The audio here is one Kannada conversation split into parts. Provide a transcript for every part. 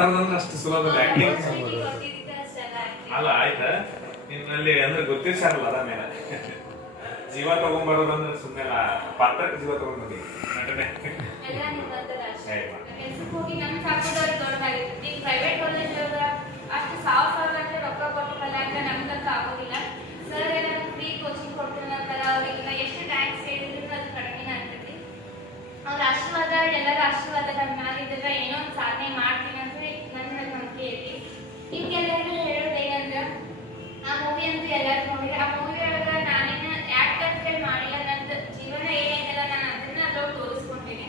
ಅಷ್ಟು ಸುಲಭ ಅಲ್ಲ ಆಯ್ತಾ ನಿನ್ನಲ್ಲಿ ಅಂದ್ರೆ ಗೊತ್ತಿರ್ಸಾರಲ್ಲ ಅದ ಮೇಲೆ ಜೀವ ತಗೊಂಡ್ಬರೋದಂದ್ರೆ ಸುಮ್ಮನೆ ಪಾತ್ರಕ್ಕೆ ಜೀವ ತಗೊಂಡ್ಬಂದಿ ನಟನೆ ಪ್ರೈವೇಟ್ ಕಾಲೇಜ್ ಅಷ್ಟು ಸಾವಿರ ರೊಕ್ಕ ಕೊಟ್ಟಿಲ್ಲ ಅಂತ ನಮ್ಗಂತ ಆಗೋದಿಲ್ಲ. ಸರ್ ಎಲ್ಲ ಫ್ರೀ ಕೋಚಿಂಗ್ ಕೊಡ್ತಾರೆ ಅಂತಾರೆ, ಅವ್ರಿಗೆಲ್ಲ ಎಷ್ಟು ಟ್ಯಾಕ್ಸ್ ಹೇಳಿದ್ರು ಅದು ಕಡಿಮೆ ಆಗ್ತೈತಿ. ಅವ್ರ ಆಶೀರ್ವಾದ ಎಲ್ಲರ ಆಶೀರ್ವಾದ ನನ್ನ ಮ್ಯಾಲಿದ್ರೆ ಏನೋ ಒಂದು ಸಾಧನೆ ಮಾಡ್ತೀನಿ ಅಂತ ನನ್ನ ನಂಬಿಕೆ ಐತಿ. ನಿಮ್ಗೆಲ್ಲರಿಗೂ ಹೇಳೋದೇನಂದ್ರೆ ಆ ಮೂವಿ ಅಂತೂ ಎಲ್ಲರೂ ನೋಡಿದ್ರೆ ಆ ಮೂವಿ ಒಳಗೆ ನಾನೇನು ಯಾಕೆ ಅಂತ ಹೇಳಿ ಮಾಡಿಲ್ಲ, ನನ್ನ ಜೀವನ ಏನೈತಲ್ಲ ನಾನು ಅದನ್ನ ಅದ್ರೊಳಗೆ ತೋರಿಸ್ಕೊಂತೀನಿ.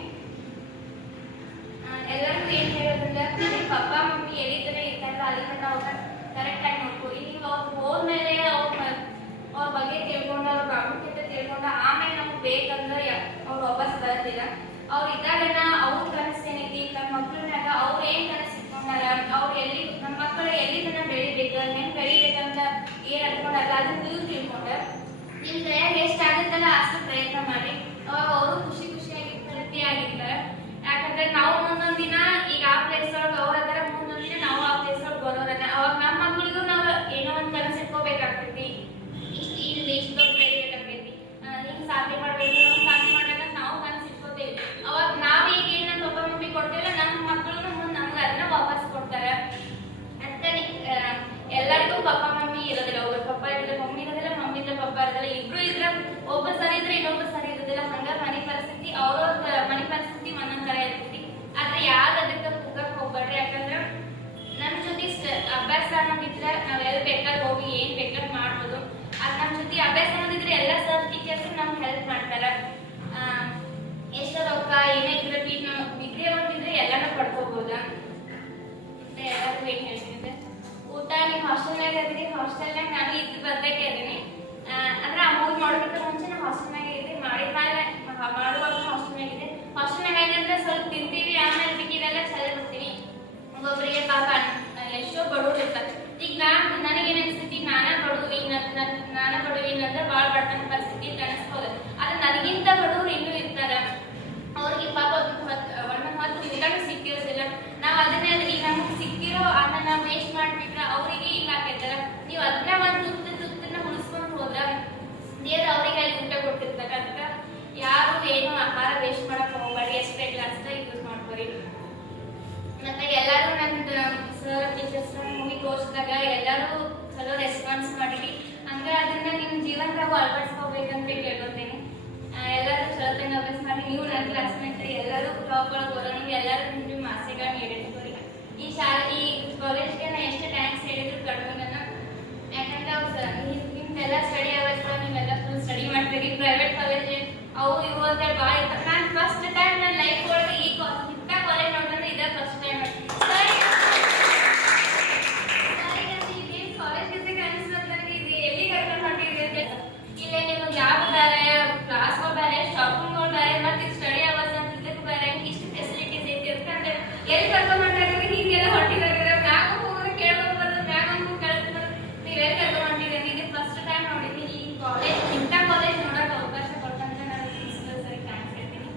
ಎಲ್ಲರಿಗೂ ಏನ್ ಹೇಳೋದಂದ್ರೆ ನಿಮ್ಮ ಪಪ್ಪ ಮಮ್ಮಿ ಎಲ್ಲಿದ್ರೆ ಇರ್ತಾರಲ್ಲ ಅಲ್ಲಿ ಅವ್ರನ್ನ ಕರೆಕ್ಟ್ ಆಗಿ ನೋಡ್ಕೊಳ್ಳಿ. ನೀವು ಅವ್ರು ಹೋದ್ಮೇಲೆ ಅವ್ರ ಬಗ್ಗೆ ತಿಳ್ಕೊಂಡು ಅವ್ರ ಪ್ರಾಮುಖ್ಯತೆ ತಿಳ್ಕೊಂಡು ಆಮೇಲೆ ನಮ್ಗೆ ಬೇಕಂದ್ರೆ ಅವ್ರು ವಾಪಸ್ ಬರೋದಿಲ್ಲ. ಅವ್ರು ಇದ್ದಾಗನ ಅವ್ರ ಕನಸು ಏನೈತಿ, ನಮ್ಮ ಮಕ್ಕಳನ್ಯಾಗ ಅವ್ರು ಏನ್ ಕನಸು ಇಟ್ಕೊಂಡಾರ, ಅವ್ರು ಎಲ್ಲಿ ನಮ್ಮ ಮಕ್ಕಳು ಎಲ್ಲಿ ತನ ಬೆಳಿಬೇಕು, ಹೆಂಗ್ ಬೆಳಿಬೇಕಂತ ಏನ್ ಅನ್ಕೊಂಡಾರ ಅದನ್ನ ನೀವು ತಿಳ್ಕೊಂಡ ನಿಮ್ ಕೈಯಾಗ ಎಷ್ಟಾಗುತ್ತಲ್ಲ ಅಷ್ಟು ಪ್ರಯತ್ನ ಮಾಡಿ. ಅವಾಗ ಅವರು ಖುಷಿ ಖುಷಿಯಾಗಿ ತೃಪ್ತಿಯಾಗಿರ್ತಾರೆ. ಯಾಕಂದ್ರೆ ನಾವು ಮುಂದೊಂದ್ ದಿನ ಈಗ ಆ ಪ್ಲೇಸ್ ಒಳಗೆ ಅವ್ರ ಅದರ ಮುಂದೊಂದ್ ದಿನ ನಾವು ಆ ಪ್ಲೇಸ್ ಒಳಗೆ ಬರೋರನ್ನ ಅವಾಗ ನಮ್ಮ ಮಕ್ಕಳಿಗೂ ನಾವು ಏನೋ ಒಂದ್ ಕನಸು ಇಟ್ಕೋಬೇಕಾಗ್ತೈತಿ. ಇಷ್ಟು ದೊಡ್ಡ ಬೆಳಿಬೇಕಾಗ್ತೈತಿ, ಹಿಂಗ್ ಸಾಧನೆ ಮಾಡ್ಬೇಕು, ಸಾಧನೆ ಮಾಡ್ಬೇಕಂತ ನಾವು ಕನಸು ಇಟ್ಕೋತೇವಿ. ಅವಾಗ ನಾವ್ ಈಗ ಏನ್ ನಮ್ಮ ಪಪ್ಪ ಮಮ್ಮಿ ಕೊಡ್ತೇವೆ ನಮ್ಮ ಮಕ್ಕಳು ಮುಂದೆ ನಮ್ಗೆ ಅದನ್ನ ವಾಪಸ್ ಕೊಡ್ತಾರೆ ಅಂತ. ಎಲ್ಲರಿಗೂ ಪಪ್ಪ ಮಮ್ಮಿ ಇರೋದಿಲ್ಲ, ಒಬ್ಬರ ಪಪ್ಪ ಇರೋದಿಲ್ಲ ಮಮ್ಮಿ ಇರೋದಿಲ್ಲ, ಮಮ್ಮಿ ಇದ್ರೆ ಪಪ್ಪ ಇರೋದಿಲ್ಲ, ಇಬ್ರು ಇದ್ರೆ ಒಬ್ಬ ಸರಿ ಇದ್ರೆ ಇನ್ನೊಬ್ಬ ಸರಿ ಇರೋದಿಲ್ಲ. ಹಂಗ ಮನೆ ಪರಿಸ್ಥಿತಿ ಅವ್ರವ್ರ ಮನೆ ಪರಿಸ್ಥಿತಿ ಒಂದೊಂದ್ ತರ ಇರ್ತೈತಿ. ಆದ್ರೆ ಯಾವ್ದು ಅದಕ್ಕೆ ಹೋಗಕ್ ಹೋಗ್ಬೇಡ್ರಿ. ಯಾಕಂದ್ರೆ ನಮ್ ಜೊತೆ ಅಭ್ಯಾಸ ಅನ್ನೋದಿದ್ರೆ ನಾವ್ ಎಲ್ಲಿ ಬೇಕಾದ್ರೆ ಹೋಗಿ ಏನ್ ಬೇಕಾದ್ರೆ ಮಾಡ್ಬೋದು. ಅದ್ ನಮ್ ಜೊತೆ ಅಭ್ಯಾಸ ಅನ್ನೋದಿದ್ರೆ ಎಲ್ಲ ಸರ್ ಟೀಚರ್ಸ್ ನಮ್ಗೆ ಹೆಲ್ಪ್ ಮಾಡ್ತಾರ. ಎಷ್ಟೋ ರೊಕ್ಕ ಏನೇ ಇದ್ರೆ ವಿದ್ಯೆ ಒಂದಿದ್ರೆ ಎಲ್ಲಾನು ಪಡ್ಕೋಬಹುದು ಅಂತ ಎಲ್ಲರಿಗೂ ಏನ್ ಹೇಳ್ತಿದ್ದೆ. ಊಟ ನೀವು ಹಾಸ್ಟೆಲ್ನಾಗ ಇದ್ರಿ, ಹಾಸ್ಟೆಲ್ನಾಗ ನಾನು ಇದ್ದು ಬರ್ಬೇಕೆ ಇದೀನಿ. ಅಂದ್ರೆ ಆ ಮೂವಿ ಮಾಡ್ಬೇಕ ಮುಂಚೆ ನಾವು ಹಾಸ್ಟೆಲ್ನಾಗ ಇದ್ರಿ, ಮಾಡಿದ್ಮೇಲೆ ಮಾಡುವಾಗ ಹಾಸ್ಟೆಲ್ನಾಗ ಇದೆ. ಹಾಸ್ಟೆಲ್ನಾಗ ಹೆಂಗಂದ್ರೆ ಸ್ವಲ್ಪ ತಿಂತೀವಿ, ಆಮೇಲೆ ಬಿಕ್ಕಿವೆಲ್ಲ ಚಲ ಬಿಡ್ತೀವಿ. ಒಬ್ಬೊಬ್ಬರಿಗೆ ಪಾಪ ಎಷ್ಟೋ ಬಡವ್ರು ಇರ್ತಾರೆ. ಈಗ ನನಗೇನ್ ಅನ್ಸ್ತೈತಿ, ನಾನಾ ಬಡವಿನ ಅಂದ್ರೆ ಭಾಳ ಬಡತನ ಪರಿಸ್ಥಿತಿ ಅನಿಸ್ಬೋದು. ಆದ್ರೆ ನನಗಿಂತ ಬಡವ್ರು ಇನ್ನೂ ಇರ್ತಾರ. ಅವ್ರಿಗೆ ಪಾಪ ಒಂದು ಊಟನೂ ಸಿಕ್ಕಿರೋದಿಲ್ಲ. ನಾವ್ ಅದನ್ನ ಈಗ ನಮ್ಗೆ ಸಿಕ್ಕಿರೋ ಅದನ್ನ ವೇಸ್ಟ್ ಮಾಡ್ಬಿಟ್ರೆ ಅವ್ರಿಗೆ ಇಲ್ಲ ಆಕೈತಲ್ಲ. ನೀವು ಅದನ್ನ ಒಂದು ತುತ್ತನ್ನ ಉಳಿಸ್ಕೊಂಡು ಹೋದ್ರ ದೇವ್ರ ಅವ್ರಿಗೆ ಅಲ್ಲಿ ಊಟ ಕೊಟ್ಟಿರ್ತಾರೆ. ಅದಕ್ಕೆ ಯಾರು ಏನು ಆಹಾರ ವೇಸ್ಟ್ ಮಾಡಕ್ ಹೋಗ್ಬೇಡಿ, ಎಷ್ಟೇ ಗ್ಲಾಸ್ ಯೂಸ್ ಮಾಡ್ಕೊರಿ. ಮತ್ತೆ ಎಲ್ಲರೂ ನನ್ನ ಸರ್ ಟೀಚರ್ಸ್ ಮೂವಿ ತೋರಿಸಿದಾಗ ಎಲ್ಲರೂ ಚಲೋ ರೆಸ್ಪಾನ್ಸ್ ಮಾಡಿರಿ. ಹಂಗ ಅದನ್ನ ನಿಮ್ ಜೀವನದಾಗ ಅಳವಡಿಸ್ಕೋಬೇಕಂತ ಕೇಳ್ಕೊತೀನಿ. ಎಲ್ಲರೂ ಚಲೋತಂಗ ಅಭ್ಯಾಸ ಮಾಡಿ. ನೀವು ನನ್ನ ಕ್ಲಾಸ್ಮೇಟ್ ಎಲ್ಲರೂ ಟಾಪ್ ಒಳಗೆ ಬರೋ, ನೀವು ಎಲ್ಲರೂ ನಿಮ್ಮ ಆಸೆಗಳನ್ನ ಈಡೇರಿಸ್ಕೊರಿ. ಈ ಕಾಲೇಜ್ಗೆ ನಾ ಎಷ್ಟು ಥ್ಯಾಂಕ್ಸ್ ಹೇಳಿದ್ರು ಕಡಿಮೆ. ಯಾಕಂದ್ರೆ ನಿಮ್ದೆಲ್ಲ ಸ್ಟಡಿ ಅವರ್ಸ್ ನೀವೆಲ್ಲ ಫುಲ್ ಸ್ಟಡಿ ಮಾಡ್ತೀರಿ. ಪ್ರೈವೇಟ್ ಕಾಲೇಜ್ ಅವು ಇವು ಅಂತೇಳಿ ಭಾಳ ಇರ್ತಾರೆ. ನಾನು ಫಸ್ಟ್ ಟೈಮ್ ನನ್ನ ಲೈಫ್ ಒಳಗೆ ಇಂಥ ಕಾಲೇಜ್ ನೋಡಿದ್ರೆ ಇದೇ ಫಸ್ಟ್ ಟೈಮ್. ಕಾಲೇಜ್ ಜೊತೆಗೆ ಅನಿಸ್ಬೇಕು ನನಗೆ ಇದು ಎಲ್ಲಿ ಕರ್ಕೊಂಡು ಹೊಂಟಿದ್ರಿ ಅಂತ. ಇಲ್ಲೇ ನಿಮಗೆ ಯಾವ ಬೇರೆ ಕ್ಲಾಸ್ಗಳು ಬೇರೆ, ಶಾಪಿಂಗ್ಗಳು ಬೇರೆ, ಮತ್ತೆ ಸ್ಟಡಿ ಅವರ್ಸ್ ಅಂತ ಇದಕ್ಕೆ ಬೇರೆ ಇಷ್ಟು ಫೆಸಿಲಿಟೀಸ್ ಐತಿ ಅಂತಂದ್ರೆ ಎಲ್ಲಿ ಕರ್ಕೊಂಡು ಹೊಂಟಾಗ ಹೀಗೆಲ್ಲ ಹೊಟ್ಟಿದಾಗ ಮ್ಯಾಗ ಹೋಗೋದು ಕೇಳ್ಕೊಂಡು ಬರೋದು, ಮ್ಯಾಗ ಹೋಗಿ ಕೇಳ್ಕೊಂಡು ಬರೋದು, ನೀವು ಎಲ್ಲಿ ಕರ್ಕೊಂಡು ಹೊಂಟಿದ್ದೀರಿ. ಇದು ಫಸ್ಟ್ ಟೈಮ್ ನೋಡಿದ್ದೀನಿ. ಈ ಕಾಲೇಜ್ ಇಂಥ ಕಾಲೇಜ್ ನೋಡೋಕೆ ಅವಕಾಶ ಕೊಟ್ಟಂತ ನಾನು ಪ್ರಿನ್ಸಿಪಲ್ ಸರಿ ಥ್ಯಾಂಕ್ಸ್ ಹೇಳ್ತೀನಿ.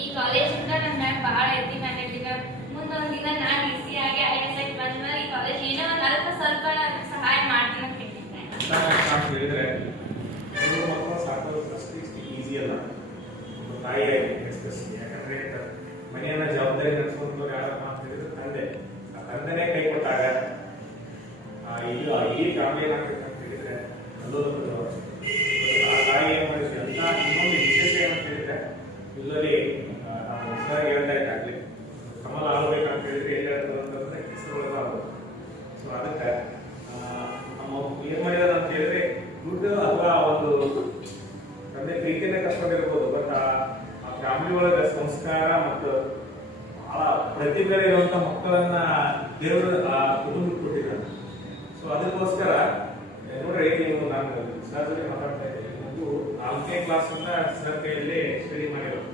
ಈ ಕಾಲೇಜಿಂದ ನನ್ನ ಮ್ಯಾಗ ಭಾಳ ಐತಿ. ನಾನು ದಿನ ಮುಂದೊಂದು ದಿನ ನಾನು ಈಸಿಯಾಗಿ IAS ಆಗಿ ಬಂದ್ಮೇಲೆ ಈ ಕಾಲೇಜ್ ಏನೋ ಒಂದು ಅಲ್ಪ ಸ್ವಲ್ಪ ಸಹಾಯ ಮಾಡ್ತೀನಿ ಅಂತ ಹೇಳಿದ್ರೆ ಈಸಿ ಅಲ್ಲ ತಾಯಿಯಾಗಿ ಎಸ್ಪೆಷಲಿ. ಯಾಕಂದ್ರೆ ಮನೆಯನ್ನ ಜವಾಬ್ದಾರಿ ನಡೆಸುವಂತವ್ರು ಯಾರಪ್ಪ ಅಂತ ಹೇಳಿದ್ರೆ ತಂದೆ. ಆ ತಂದೆನೇ ಕೈ ಕೊಟ್ಟಾಗ ಈ ಫ್ಯಾಮಿಲಿ ಏನಾಗ್ತೈತೆ ಅಂತ ಹೇಳಿದ್ರೆ ಅಲ್ಲೋದೊಂದು ಜವಾಬ್ದಾರಿ. ಆ ತಾಯಿ ಏನ್ ಮಾಡಿದ್ವಿ ಅಂತ ಇನ್ನೊಂದು ವಿಶೇಷ ಏನಂತ ಹೇಳಿದ್ರೆ ಇಲ್ಲಲ್ಲಿ ನಾವು ಹೊಸದಾಗಿ ಹೇಳ್ತಾ ಇದ್ದಾಗಲಿ ಕಮಲ ಆಗ್ಬೇಕಂತ ಹೇಳಿದ್ರೆ ಎಲ್ಲಿ ಅಂತಂದ್ರೆ ಹೆಸರೊಳಗೆ ಆಗ್ಬೋದು. ಸೊ ಅದಕ್ಕೆ ನಮ್ಮ ಏನ್ ಮಾಡಿದಾರ ಅಂತ ಹೇಳಿದ್ರೆ ದುಡ್ಡು ಅಥವಾ ಒಂದು ತಂದೆ ಪ್ರೀತಿಯನ್ನ ಕಸ್ಕೊಂಡಿರ್ಬೋದು, ಬಟ್ ಆ ಫ್ಯಾಮಿಲಿ ಒಳಗೆ ಸಂಸ್ಕಾರ ಮತ್ತು ಬಹಳ ಪ್ರತಿಭೆ ಇರುವಂತ ಮಕ್ಕಳನ್ನ ದೇವರು ಆ ಕುಟುಂಬಕ್ಕೆ ಕೊಟ್ಟಿದ್ದಾರೆ. ಸೊ ಅದಕ್ಕೋಸ್ಕರ ನೋಡ್ರಿ, ನೀವು ನಾನು ಸರ್ ಜೊತೆ ಮಾತಾಡ್ತಾ ಇದ್ದೀನಿ. ಒಂದು 4ನೇ ಕ್ಲಾಸ್ ಇಂದ ಸರ್ ಕೈಯಲ್ಲಿ ಸ್ಟಡಿ ಮಾಡಿರೋದು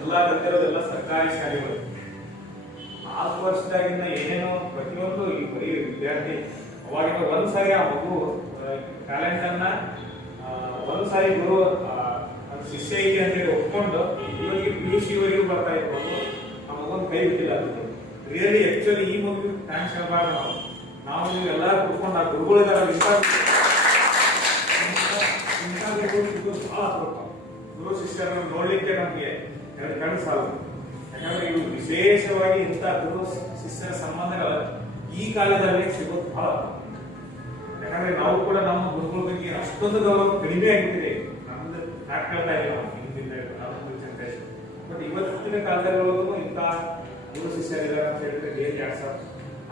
ಎಲ್ಲ ಕಲಿತಿರೋದೆಲ್ಲ ಸರ್ಕಾರಿ ಶಾಲೆಗಳು. 4 ವರ್ಷದಾಗಿಂದ ಏನೇನೋ ಪ್ರತಿಯೊಂದು ಈ ಬರೀ ವಿದ್ಯಾರ್ಥಿ ಅವಾಗಿಂದ ಒಂದ್ಸಾರಿ ಆ ಮಗು ಟ್ಯಾಲೆಂಟ್ ಅನ್ನ ಒಂದ್ಸಾರಿ ಗುರು ಶಿಷ್ಯ ಐತಿ ಅಂತೇಳಿ ಒಪ್ಕೊಂಡು ಇವರಿಗೆ PUC ವರೆಗೂ ಬರ್ತಾ ಇರ್ಬೋದು. ಆ ಮಗು ಕೈ ಬಿಟ್ಟಿಲ್ಲ. ರಿಯಲಿ ಆಕ್ಚುಲಿ ಈ ಮಗು ಥ್ಯಾಂಕ್ಸ್ ಹೇಳ್ಬಾರ್ದು ನಾವು ನೀವು ಎಲ್ಲರೂ ಕುತ್ಕೊಂಡು ಆ ಗುರುಗಳಿದಾರ ಗುರು ಶಿಷ್ಯರನ್ನು ನೋಡ್ಲಿಕ್ಕೆ ನಮ್ಗೆ ಎರಡು ಕಣ್ಣು ಸಾಲು. ಯಾಕಂದ್ರೆ ಇವು ವಿಶೇಷವಾಗಿ ಇಂಥ ಗುರು ಶಿಷ್ಯರ ಸಂಬಂಧಗಳು ಈ ಕಾಲದಲ್ಲಿ ಸಿಗೋದು ಬಹಳ. ಯಾಕಂದ್ರೆ ನಾವು ಕೂಡ ನಮ್ಮ ಗುರುಗಳ ಬಗ್ಗೆ ಅಷ್ಟೊಂದು ಗೌರವ ಕಡಿಮೆ ಆಗಿಬಿಟ್ಟಿದೆ. ನಮ್ದು ಹೇಳ್ತಾ ಇಲ್ಲ ಹಿಂದಿನ ಜನರೇಷನ್. ಬಟ್ ಇವತ್ತಿನ ಕಾಲದಲ್ಲೂ ಇಂಥ ಗುರು ಶಿಷ್ಯರಿದ್ದಾರೆ ಅಂತ ಹೇಳಿದ್ರೆ ಹೇಗೆ ಯಾಕೆ.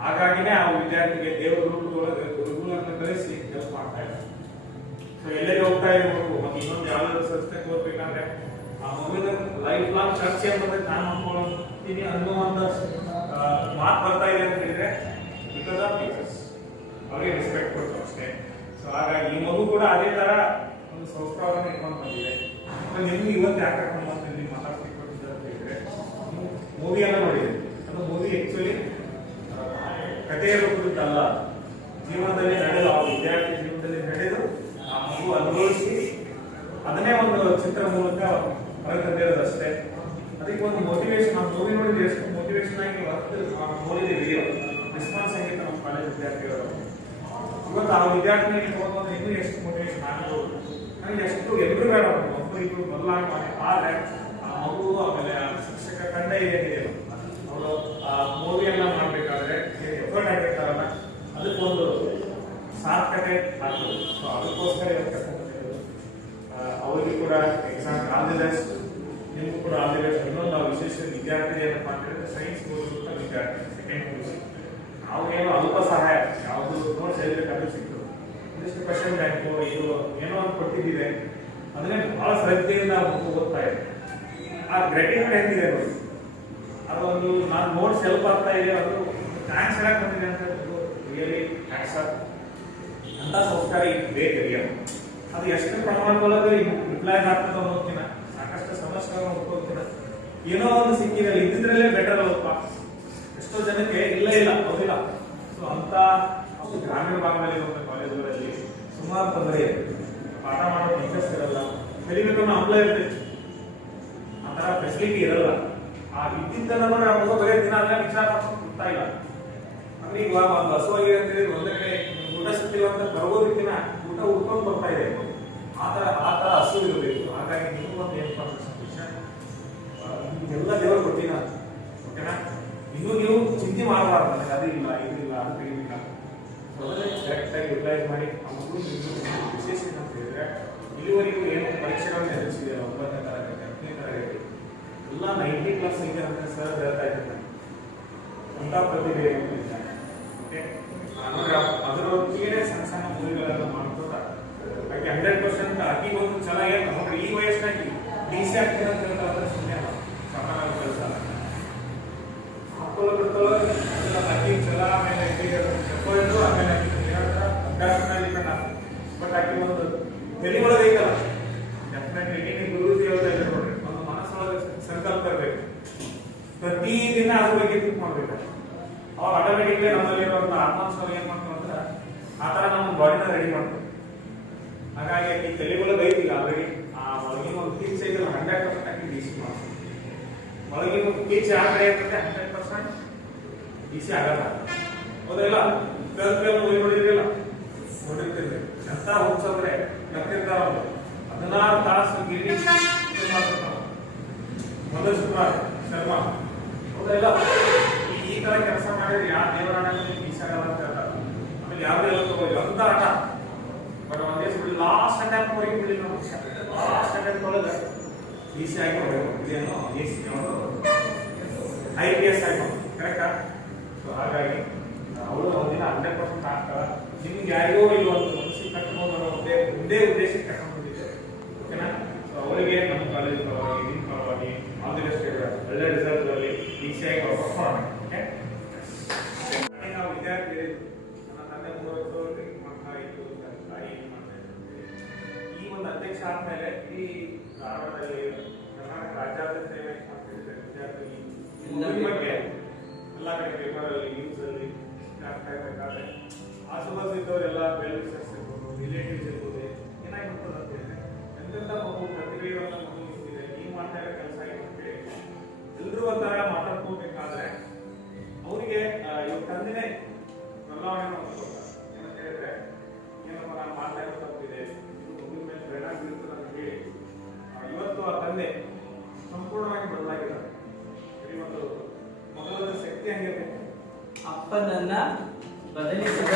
ಹಾಗಾಗಿನೇ ಆ ವಿದ್ಯಾರ್ಥಿಗೆ ದೇವರ ರೂಪದೊಳಗೆ ಗುರುಗಳನ್ನು ಕಳಿಸಿ ಕೆಲಸ ಮಾಡ್ತಾ ಇದ್ದಾರೆ. ಸೊ ಎಲ್ಲೆಲ್ಲಿ ಹೋಗ್ತಾ ಇರ್ಬೇಕು ಮತ್ತೆ ಇನ್ನೊಂದು ಯಾವ್ದಾದ್ರು ಸಂಸ್ಥೆಗೆ ಹೋಗ್ಬೇಕಂದ್ರೆ ಆ ಮಗುವಿನ ಲೈಫ್ ಲಾಂಗ್ ಚರ್ಚೆ ಅನ್ನೋದಕ್ಕೆ ನಾನು ಅನ್ಕೊಳ್ತೀನಿ ಅನ್ನುವಂತ ಮಾತು ಬರ್ತಾ ಇದೆ ಅಂತ ಹೇಳಿದ್ರೆ ಬಿಕಾಸ್ ಆಫ್ ಟೀಚರ್ಸ್ ಅವರಿಗೆ ರೆಸ್ಪೆಕ್ಟ್ ಕೊಟ್ಟು ಅಷ್ಟೇ. ಸೊ ಹಾಗಾಗಿ ಈ ಮಗು ಕೂಡ ಅದೇ ತರ ಒಂದು ಸಂಸ್ಕಾರವನ್ನು ಇಟ್ಕೊಂಡು ಬಂದಿದೆ. ನಿಮ್ಗೆ ಇವತ್ತು ಯಾಕೆ ಕರ್ಕೊಂಡು ಬಂದಿದ್ದೀವಿ ಮಾತಾಡ್ಲಿಕ್ಕೆ ಕೊಟ್ಟಿದ್ದಾರೆ ಅಂತ ಹೇಳಿದ್ರೆ ಮೂವಿಯನ್ನ ನೋಡಿದೆ. ಅದು ಮೂವಿ ಆಕ್ಚುಲಿ ಕಥೆಯ ರೂಪದಲ್ಲ, ಜೀವನದಲ್ಲಿ ನಡೆದು ಆ ವಿದ್ಯಾರ್ಥಿ ಜೀವನದಲ್ಲಿ ನಡೆದು ಆ ಮಗು ಅನುಭವಿಸಿ ಅದನ್ನೇ ಒಂದು ಚಿತ್ರ ಮೂಲಕ ಹೊರಗೆ ತಂದಿರೋದು ಅಷ್ಟೇ. ಅದಕ್ಕೆ ಒಂದು ಮೋಟಿವೇಶನ್ ನಾವು ಮೂವಿ ನೋಡಿದ್ರೆ ಎಷ್ಟು ಮೋಟಿವೇಶನ್ ಆಗಿ ನೋಡಿದೆ ವಿಡಿಯೋ ರೆಸ್ಪಾನ್ಸ್ ಆಗಿತ್ತು ನಮ್ಮ ಕಾಲೇಜ್ ವಿದ್ಯಾರ್ಥಿಗಳು. ಇವತ್ತು ಆ ವಿದ್ಯಾರ್ಥಿಗಳಿಗೆ ಹೋಗೋದು ಇನ್ನೂ ಎಷ್ಟು ಮೋಟಿವೇಶನ್ ಆಗ್ಬೋದು. ನನಗೆ ಎಷ್ಟು ಎಲ್ಲರೂ ಬೇಡ ಒಬ್ಬರು ಇಬ್ಬರು ಬದಲಾಗಿ ಮಾಡಿ ಆದ್ರೆ ಆ ಮಗು ಆಮೇಲೆ ಆ ಶಿಕ್ಷಕ ತಂಡ ಏನಿದೆ ಅವರು ಆ ಮೂವಿಯನ್ನ ಮಾಡ್ಬೇಕಾದ್ರೆ ಎಫರ್ಟ್ ಆಗಿರ್ತಾರಲ್ಲ ಅದಕ್ಕೊಂದು ಸಾರ್ಥಕತೆ ಆಗ್ತದೆ. ಸೊ ಅದಕ್ಕೋಸ್ಕರ ಅವರಿಗೆ ಕೂಡ ಎಕ್ಸಾಮ್ ಆಲ್ ದಿ ಬೆಸ್ಟ್, ನಿಮಗೂ ಕೂಡ ಆಲ್ ದಿ ಬೆಸ್ಟ್. ಇನ್ನೊಂದು ನಾವು ವಿಶೇಷ ವಿದ್ಯಾರ್ಥಿ ಏನಪ್ಪ ಅಂತ ಹೇಳಿದ್ರೆ ಸೈನ್ಸ್ ಓದುವಂತ ವಿದ್ಯಾರ್ಥಿ ಸೆಕೆಂಡ್ PUC. ನಾವು ಏನು ಅಲ್ಪ ಸಹಾಯ ಯಾವುದು ನೋಟ್ಸ್ ಹೇಳ್ಬೇಕಾದ್ರೂ ಸಿಗ್ತದೆ. ಒಂದಿಷ್ಟು ಕ್ವಶನ್ ಬ್ಯಾಂಕು ಇದು ಏನೋ ಒಂದು ಕೊಟ್ಟಿದ್ದಿದೆ ಅದನ್ನೇ ಬಹಳ ಶ್ರದ್ಧೆಯಿಂದ ಓದ್ತಾ ಇದೆ. ಆ ಗ್ರೆಟಿಟ್ಯೂಡ್ ಹೆಂಗಿದೆ ನೋಡಿ, ಅದೊಂದು ನಾನು ನೋಟ್ಸ್ ಹೆಲ್ಪ್ ಆಗ್ತಾ ಇದೆ, ಅದು ಥ್ಯಾಂಕ್ಸ್ ಹೇಳಕ್ ಬಂದಿದೆ ಅಂತ ರಿಯಲಿ ಥ್ಯಾಂಕ್ಸ್ ಅಂತ ಸಂಸ್ಕಾರ ಈಗ ಬೇಕು. ಅದು ಎಷ್ಟು ಪ್ರಮಾಣದೊಳಗೆ ರಿಪ್ಲೈಸ್ ಆಗ್ತದೆ ಅನ್ನೋದಕ್ಕಿಂತ ಸಾಕಷ್ಟು ಸಮಸ್ಯೆಗಳನ್ನು ಹುಡ್ಕೋಕ್ಕಿಂತ ಏನೋ ಒಂದು ಸಿಕ್ಕಿರಲ್ಲ ಇದ್ದಿದ್ರಲ್ಲೇ ಬೆಟರ್ ಅಲ್ಲಪ್ಪ. ಎಷ್ಟೋ ಜನಕ್ಕೆ ಇಲ್ಲ ಹೌದಿಲ್ಲ. ಸೊ ಅಂತ ಗ್ರಾಮೀಣ ಭಾಗದಲ್ಲಿ ಇರುವಂತ ಕಾಲೇಜುಗಳಲ್ಲಿ ಸುಮಾರು ತೊಂದರೆ ಇದೆ. ಪಾಠ ಮಾಡೋ ಟೀಚರ್ಸ್ ಇರಲ್ಲ, ಕಲಿಬೇಕು ಅನ್ನೋ ಹಂಬಲ ಇರ್ತೈತಿ, ಆ ತರ ಫೆಸಿಲಿಟಿ ಇರಲ್ಲ. ಆ ಇದ್ದಿದ್ದನ್ನ ನೋಡಿ ಆ ಮಗು ಬರೀ ದಿನ ಅಲ್ಲ ವಿಚಾರ ಮಾಡ್ಕೊಂಡು ಕೊಡ್ತಾ ಇಲ್ಲ. ಅಂದ್ರೆ ಈಗ ಒಂದು ಹಸುವಾಗಿದೆ ಅಂತ ಹೇಳಿದ್ರೆ ಒಂದೇ ಕಡೆ ಊಟ ಸಿಕ್ಕಿಲ್ಲ ಅಂತ ಬರೋದಕ್ಕಿಂತ ಊಟ ಉಟ್ಕೊಂಡು ಬರ್ತಾ ಇದೆ. ಆ ತರ ಹಸು ಇರಬೇಕು. ಹಾಗಾಗಿ ನೀವು ಒಂದು ಏನಪ್ಪ ಎಲ್ಲ ದೇವರು ಕೊಟ್ಟಿನ ಓಕೆನಾ. ಇನ್ನು ನೀವು ಚಿಂತೆ ಮಾಡಬಾರ್ದು ನನಗೆ ಅದು ಇಲ್ಲ ಇದು ಇಲ್ಲ ಅದು ತೆಗಿಬೇಕ. ಕರೆಕ್ಟ್ ಆಗಿ ಯುಟಿಲೈಸ್ ಮಾಡಿ ಆ ಮಗು ವಿಶೇಷ ಅಂತ ಹೇಳಿದ್ರೆ ಇಲ್ಲಿವರೆಗೂ ಏನು ಪರೀಕ್ಷೆಗಳನ್ನು ಎದುರಿಸಿದೆಯಲ್ಲ 9ನೇ ತರಗತಿ 10ನೇ ತರಗತಿ ಎಲ್ಲ 90+ ಇದೆ ಅಂತ ಸರ್ ಹೇಳ್ತಾ ಇದ್ದಾರೆ. ಅಂತ ಪ್ರತಿಭೆ ಓಕೆ ಅದರೊಟ್ಟಿಗೆ ಸಣ್ಣ ಸಣ್ಣ ಮೂವಿಗಳೆಲ್ಲ ಮಾಡ್ಕೋತಾ ಆಕೆ 100% ಆಕಿ ಒಂದು ಛಲ ಏನು ನೋಡ್ರಿ ಈ ವಯಸ್ಸಿನಾಗಿ DC ಆಗ್ತೀನಿ ಅಂತ ಹೇಳ್ತಾರೆ. ಸುಮ್ಮನೆ ಸಾಮಾನ್ಯ ಕೆಲಸ ಮಕ್ಕಳು ಬಿಡ್ತೊಳಗೆ ಆಕಿ ಛಲ ಆಮೇಲೆ ಎಫರ್ಟು ಆಮೇಲೆ ಅಭ್ಯಾಸ ಡಿಪೆಂಡ್ ಆಗ್ತದೆ. ಬಟ್ ಆಕಿ ಒಂದು ತಲೆ ಒಳಗೆ ಐತಲ್ಲ ಡೆಫಿನೆಟ್ಲಿ ನೀವು ಗುರುಜಿ ಹೇಳ್ತಾ ನೋಡ್ರಿ ಒಂದು ಮನಸ್ಸೊಳಗೆ ಸಂಕಲ್ಪ ಇರಬೇಕು. ಪ್ರತಿದಿನ ಅದ್ರ ಬಗ್ಗೆ ಥಿಂಕ್ ಮಾಡ್ಬೇಕು. ಅವಾಗ ಆಟೋಮೆಟಿಕ್ಲಿ ನಮ್ಮಲ್ಲಿರುವಂತ ಆತ್ಮವಿಶ್ವಾಸ ಏನ್ ಮಾಡ್ತೀವಿ ಅಂದ್ರೆ ಆ ತರ ನಮ್ಮ ಬಾಡಿನ ರೆಡಿ ಮಾಡ್ತೀವಿ. ಹಾಗಾಗಿ ಈ ತಲೆಗೊಳಗೆ ಐತಿ ಈಗ ಆಲ್ರೆಡಿ ಆ ಒಳಗಿನ ಒಂದು ಕಿಚ್ ಐತಲ್ಲ 100% ಆಗಿ DC ಮಾಡ್ತೀವಿ. ಒಳಗಿನ ಒಂದು ಕಿಚ್ ಯಾವ ಕಡೆ ಇರ್ತದೆ 100% DC ಆಗಲ್ಲ. ಹೌದಿಲ್ಲ? 12 ನೋಡಿದ್ರಿಲ್ಲ ನೋಡಿರ್ತೀರಿ ಎಂತ ಹುಚ್ಚಂದ್ರೆ ಕತ್ತಿರ್ತಾರ 16 ತಾಸು ಗಿರಿ ಮಾಡ್ತಿರ್ತಾವ ಮನೋಜ್ ಕುಮಾರ್ ಶರ್ಮಾ. ಹೌದಿಲ್ಲ? ಈ ತರ ಕೆಲಸ ಮಾಡಿದ್ರೆ ಯಾವ ದೇವರಾಣದಲ್ಲಿ ಈಸಾಗಲ್ಲ ಅಂತ ಹೇಳ್ತಾರೆ. ಆಮೇಲೆ ಯಾವುದೇ ತಗೋದು ಅಂತ ಆಟ ಬಟ್ ಒಂದೇ ಸುಳ್ಳು ಲಾಸ್ಟ್ ಅಟ್ಯಾಕ್ ಹೋಗಿ ಬಿಡಲಿಲ್ಲ. ಲಾಸ್ಟ್ ಅಟ್ಯಾಕ್ ಒಳಗೆ DC ಆಗಿ ಹೋಗ್ಬೇಕು. ಇದೇನು IPS ಆಗಿ ಕರೆಕ್ಟಾ. ಸೊ ಹಾಗಾಗಿ ಅವಳು ಒಂದಿನ 100% ಆಗ್ತಾರ. ನಿಮ್ಗೆ ಯಾರಿಗೋ ಇಲ್ಲಿ ಒಂದು ಮನಸ್ಸಿಗೆ ಕಟ್ಕೊಂಡು ಒಂದೇ ಉದ್ದೇಶಕ್ಕೆ ಕಟ್ಕೊಂಡು ಬಂದಿದ್ದೆ ಓಕೆನಾ. ಸೊ ಅವಳಿಗೆ ನಮ್ಮ ಕಾಲೇಜ್ ಪರವಾಗಿ ನಿಮ್ಮ ಪರವಾಗಿ ಆಲ್ ದಿ ಬೆಸ್ಟ್. ಒಳ್ಳೆ ರಿಸಲ್ಟ್ ಬರಲಿ. DC ಆಗಿ ವಾಪಸ್ ಮಾಡೋಣ. ಓಕೆ ನಾವು ವಿದ್ಯಾರ್ಥಿ ನನ್ನ ತಂದೆ 3 ವರ್ಷದವರೆಗೆ ಮಕ್ಕಳ ಇತ್ತು ತಾಯಿ ಏನು ಮಾಡ್ತಾ ಇದ್ದಾರೆ. ಈ ಒಂದು ಅಧ್ಯಕ್ಷ ಆದ್ಮೇಲೆ ಈ ಧಾರವಾಡದಲ್ಲಿ ಕರ್ನಾಟಕ ರಾಜ್ಯಾದ್ಯಂತ ಸೇವೆ ಮಾಡ್ತಿದ್ದಾರೆ ವಿದ್ಯಾರ್ಥಿ ಬಗ್ಗೆ ಎಲ್ಲ ಕಡೆ ಪೇಪರಲ್ಲಿ ನ್ಯೂಸಲ್ಲಿ ಆಗ್ತಾ ಇರಬೇಕಾದ್ರೆ ಆಸುಪಾಸು ಇದ್ದವರೆಲ್ಲ ವೆಲ್ವಿಷರ್ಸ್ ಇರ್ಬೋದು ರಿಲೇಟಿವ್ಸ್ ಇರ್ಬೋದು ಏನಾಗಿರ್ತದೆ ಅಂತ ಹೇಳಿದ್ರೆ ಎಂತೆಂಥ ಮಗು ಪ್ರತಿಭೆ ಇರುವಂಥ ಮಗು ಇರ್ತಿದೆ ನೀವು ಮಾಡ್ತಾ ಇರೋ ಕೆಲಸ ಏನು ಅಂತೇಳಿ ಎಲ್ಲರೂ ಒಂಥರ ಮಾತಾಡ್ಕೋಬೇಕಾದ್ರೆ ಅವರಿಗೆ ತಂದೆನೇ ಬದಲಾವಣೆ ಮಾಡ್ಕೊಳ್ತಾರೆ. ಏನಂತ ಹೇಳಿದ್ರೆ ಏನಪ್ಪ ನಾನು ಮಾಡ್ತಾ ಇರೋ ತಪ್ಪಿದೆ, ಇದು ಮುಂದಿನ ಮೇಲೆ ಪರಿಣಾಮ ಬೀರುತ್ತದೆ ಅಂತ ಹೇಳಿ ಇವತ್ತು ಆ ತಂದೆ ಸಂಪೂರ್ಣವಾಗಿ ಬದಲಾಗಿದ್ದಾರೆ. ಈ ಒಂದು ಮಗಳ ಶಕ್ತಿ ಹಂಗಿರ್ಬೇಕು. ಅಪ್ಪನನ್ನ ಬದಲಿಸಿದ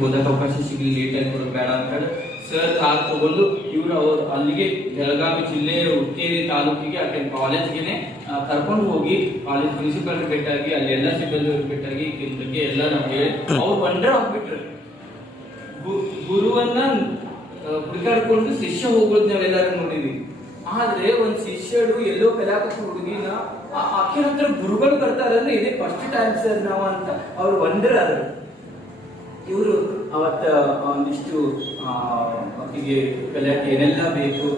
ಹೋದಾಗ ಅವಕಾಶ ಸಿಗಲಿ, ಲೇಟ್ ಆಗಿ ಕೊಡೋದು ಬೇಡ ಅಂತ ಹೇಳಿ ಸರ್ ಕಾರ್ ತಗೊಂಡು ಇವ್ರು ಅವ್ರು ಅಲ್ಲಿಗೆ ಬೆಳಗಾವಿ ಜಿಲ್ಲೆಯ ಹುಕ್ಕೇರಿ ತಾಲೂಕಿಗೆ ಆ ಕಾಲೇಜ್ಗೆ ಕರ್ಕೊಂಡು ಹೋಗಿ ಕಾಲೇಜ್ ಪ್ರಿನ್ಸಿಪಲ್ ಭೇಟಿಯಾಗಿ ಅಲ್ಲಿ ಎಲ್ಲ ಸಿಬ್ಬಂದಿ ಭೇಟಿಯಾಗಿ ಇದ್ರ ಬಗ್ಗೆ ಎಲ್ಲ ನಮ್ಗೆ ಅವ್ರು ವಂಡರ್ ಆಗ್ಬಿಟ್ರು. ಗುರುವನ್ನ ಹುಡುಕಾಡ್ಕೊಂಡು ಶಿಷ್ಯ ಹೋಗೋದು ನಾವೆಲ್ಲರೂ ನೋಡಿದ್ವಿ. ಆದ್ರೆ ಒಂದ್ ಶಿಷ್ಯರು ಎಲ್ಲೋ ಕಲಾಕತ್ತ ಹುಡುಗಿನ ಆಕಿನ ಹತ್ರ ಗುರುಗಳು ಬರ್ತಾರೆ ಅಂದ್ರೆ ಇದೇ ಫಸ್ಟ್ ಟೈಮ್ ಸರ್ ನಾವು ಅಂತ ಅವ್ರು ವಂಡರ್ ಆದ್ರು. ಇವರು ಅವತ್ತ ಒಂದಿಷ್ಟು ಆಕೆಗೆ ಕಲಿಯಕ್ಕೆ ಏನೆಲ್ಲ ಬೇಕು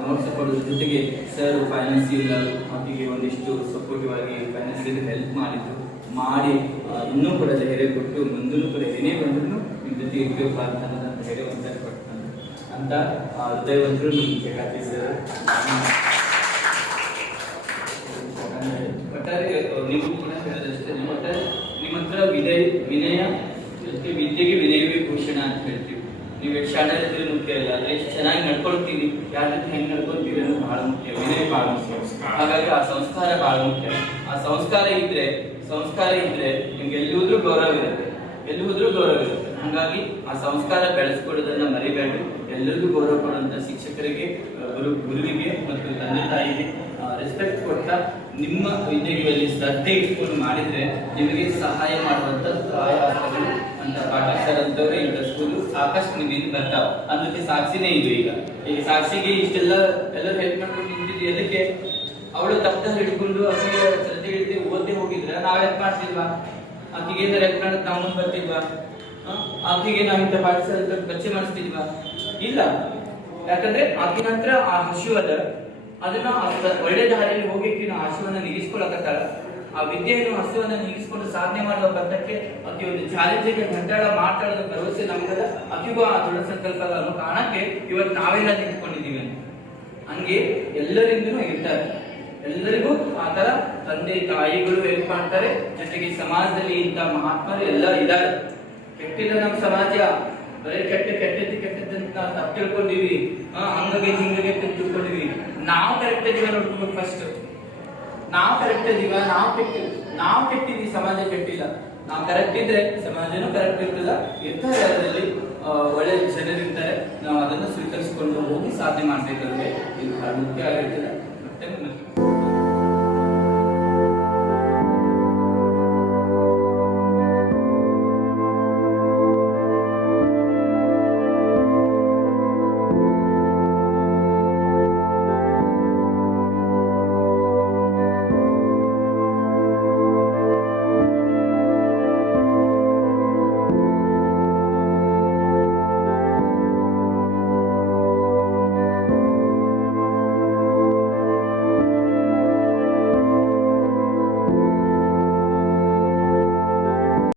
ನೋಟ್ಸ್ ಕೊಡೋದ್ರ ಜೊತೆಗೆ ಸರ್ ಫೈನಾನ್ಸಿಯಲ್ ಆಕೆಗೆ ಒಂದಿಷ್ಟು ಸಪೋರ್ಟಿವ್ ಆಗಿ ಫೈನಾನ್ಸಿಯಲ್ ಹೆಲ್ಪ್ ಮಾಡಿ ಇನ್ನೂ ಕೂಡ ಧೈರ್ಯ ಕೊಟ್ಟು ಮುಂದೂ ಕೂಡ ಏನೇ ಬಂದ್ರು ನಿಮ್ಮ ಜೊತೆ ಇರಬೇಕು ಅಂತ ಧೈರ್ಯ ಕೊಟ್ಟು ಅಂತ ಹೃದಯವಂತರು ನಿಮ್ಗೆ ಬೇಕಾಗ್ತಿ ಸರ್. ಒಟ್ಟಾರೆ ನೀವು ಕೂಡ ಹೇಳೋದಷ್ಟೇ, ನಿಮ್ಮ ಹತ್ರ ವಿನಯ ಜೊತೆ ವಿದ್ಯೆಗೆ ವಿನಯವೇ ಭೂಷಣ ಅಂತ ಹೇಳ್ತೀವಿ. ನೀವು ಎಷ್ಟು ಶಾಣೆ ಮುಖ್ಯ ಇಲ್ಲ, ಅಂದ್ರೆ ಎಷ್ಟು ಚೆನ್ನಾಗಿ ನಡ್ಕೊಳ್ತೀವಿ, ಯಾರ ಜೊತೆ ಹೆಂಗ್ ನಡ್ಕೊಳ್ತೀವಿ ಅನ್ನೋದು ಬಹಳ ಮುಖ್ಯ, ವಿನಯ ಬಹಳ ಮುಖ್ಯ. ಹಾಗಾಗಿ ಆ ಸಂಸ್ಕಾರ ಬಹಳ ಮುಖ್ಯ. ಆ ಸಂಸ್ಕಾರ ಇದ್ರೆ ನಿಮ್ಗೆ ಎಲ್ಲಿ ಹೋದ್ರೂ ಗೌರವ ಇರುತ್ತೆ. ಹಾಗಾಗಿ ಆ ಸಂಸ್ಕಾರ ಬೆಳೆಸ್ಕೊಳ್ಳೋದನ್ನ ಮರಿಬೇಡಿ. ಎಲ್ಲರಿಗೂ ಗೌರವ ಕೊಡುವಂತ ಶಿಕ್ಷಕರಿಗೆ, ಗುರುವಿಗೆ ಮತ್ತು ತಂದೆ ತಾಯಿಗೆ ರೆಸ್ಪೆಕ್ಟ್ ಕೊಟ್ಟ ನಿಮ್ಮ ವಿದ್ಯೆಗಳಲ್ಲಿ ಶ್ರದ್ಧೆ ಇಟ್ಕೊಂಡು ಮಾಡಿದ್ರೆ ನಿಮಗೆ ಸಹಾಯ ಮಾಡುವಂತ ಸಹಾಯಗಳು ಅಂತ ಪಾಠ ಸರ್ ಅಂತವ್ರೆ ಇಂಥ ಸ್ಕೂಲು ಸಾಕಷ್ಟು ನಿಮಗೆ ಬರ್ತಾವ. ಅದಕ್ಕೆ ಸಾಕ್ಷಿನೇ ಇದು. ಈಗ ಸಾಕ್ಷಿಗೆ ಇಷ್ಟೆಲ್ಲ ಎಲ್ಲರೂ ಹೆಲ್ಪ್ ಮಾಡ್ಕೊಂಡು ನಿಂತಿದ್ವಿ. ಅದಕ್ಕೆ ಅವಳು ತಪ್ಪ ಹಿಡ್ಕೊಂಡು ಆಕೆಗೆ ಶ್ರದ್ಧೆ ಹಿಡಿದು ಓದ್ದೆ ಹೋಗಿದ್ರೆ ನಾವ್ ಹೆಲ್ಪ್ ಮಾಡ್ತಿಲ್ವಾ? ಆಕೆಗೆ ಏನಾರ ಹೆಲ್ಪ್ ಮಾಡೋದು ನಾವು ಮುಂದೆ ಬರ್ತಿಲ್ವಾ? ಆಕೆಗೆ ನಾವಿಂತ ಪಾಠಶಾಲೆ ಪರಿಚಯ ಮಾಡಿಸ್ತಿದ್ವಾ? ಇಲ್ಲ. ಯಾಕಂದ್ರೆ ಆಕಿನ ಹತ್ರ ಆ ಹಸಿವು ಅದ, ಅದನ್ನ ಒಳ್ಳೆ ದಾರಿಯಲ್ಲಿ ಹೋಗಿಕ್ಕೆ ನಾವು ಹಸಿವನ್ನ ನೀಗಿಸ್ಕೊಳಕತ್ತಾಳ. ಆ ವಿದ್ಯೆಯನ್ನು ಹಸಿವನ್ನ ನೀಗಿಸ್ಕೊಂಡು ಸಾಧನೆ ಮಾಡುವ ಬದ್ದಕ್ಕೆ ಆಕೆ ಒಂದು ಚಾಲೆಂಜಿಗೆ ಗಂಟಾಳ ಮಾತಾಡೋದ ಭರವಸೆ ನಮಗದ. ಆಕೆಗೂ ಆ ದೃಢ ಸಂಕಲ್ಪ ಅನ್ನೋ ಕಾರಣಕ್ಕೆ ಇವತ್ತು ನಾವೆಲ್ಲ ನಿಂತ್ಕೊಂಡಿದ್ದೀವಿ. ಹಂಗೆ ಎಲ್ಲರಿಂದನೂ ಇರ್ತಾರೆ, ಎಲ್ಲರಿಗೂ ಆ ತರ ತಂದೆ ತಾಯಿಗಳು ಹೆಲ್ಪ್ ಮಾಡ್ತಾರೆ. ಜೊತೆಗೆ ಸಮಾಜದಲ್ಲಿ ಇಂಥ ಮಹಾತ್ಮರು ಎಲ್ಲ ಇದ್ದಾರೆ. ಕೆಟ್ಟಿಲ್ಲ ನಮ್ಮ ಸಮಾಜ, ಬರೀ ಕೆಟ್ಟದ್ದು ನಾವು ತಪ್ಪು ತಿಳ್ಕೊಂಡಿವಿ, ಹಂಗಾಗಿ ಹಿಂಗಾಗಿ ತಿಳ್ಕೊಂಡಿವಿ. ನಾವು ಕರೆಕ್ಟ್ ಇದೀವ ನೋಡ್ಕೋಬೇಕು ಫಸ್ಟ್. ನಾವು ಕರೆಕ್ಟ್ ಇದೀವ, ನಾವು ಕೆಟ್ಟಿದ್ವಿ, ಸಮಾಜ ಕೆಟ್ಟಿಲ್ಲ. ನಾವು ಕರೆಕ್ಟ್ ಇದ್ರೆ ಸಮಾಜನೂ ಕರೆಕ್ಟ್ ಇರ್ತಾರೆ. ಅದರಲ್ಲಿ ಒಳ್ಳೆ ಜನರಿರ್ತಾರೆ. ನಾವು ಅದನ್ನು ಸ್ವೀಕರಿಸಿಕೊಂಡು ಹೋಗಿ ಸಾಧನೆ ಮಾಡ್ಬೇಕಾದ್ರೆ ಇದು ಬಹಳ ಮುಖ್ಯ ಆಗಿರ್ತದೆ.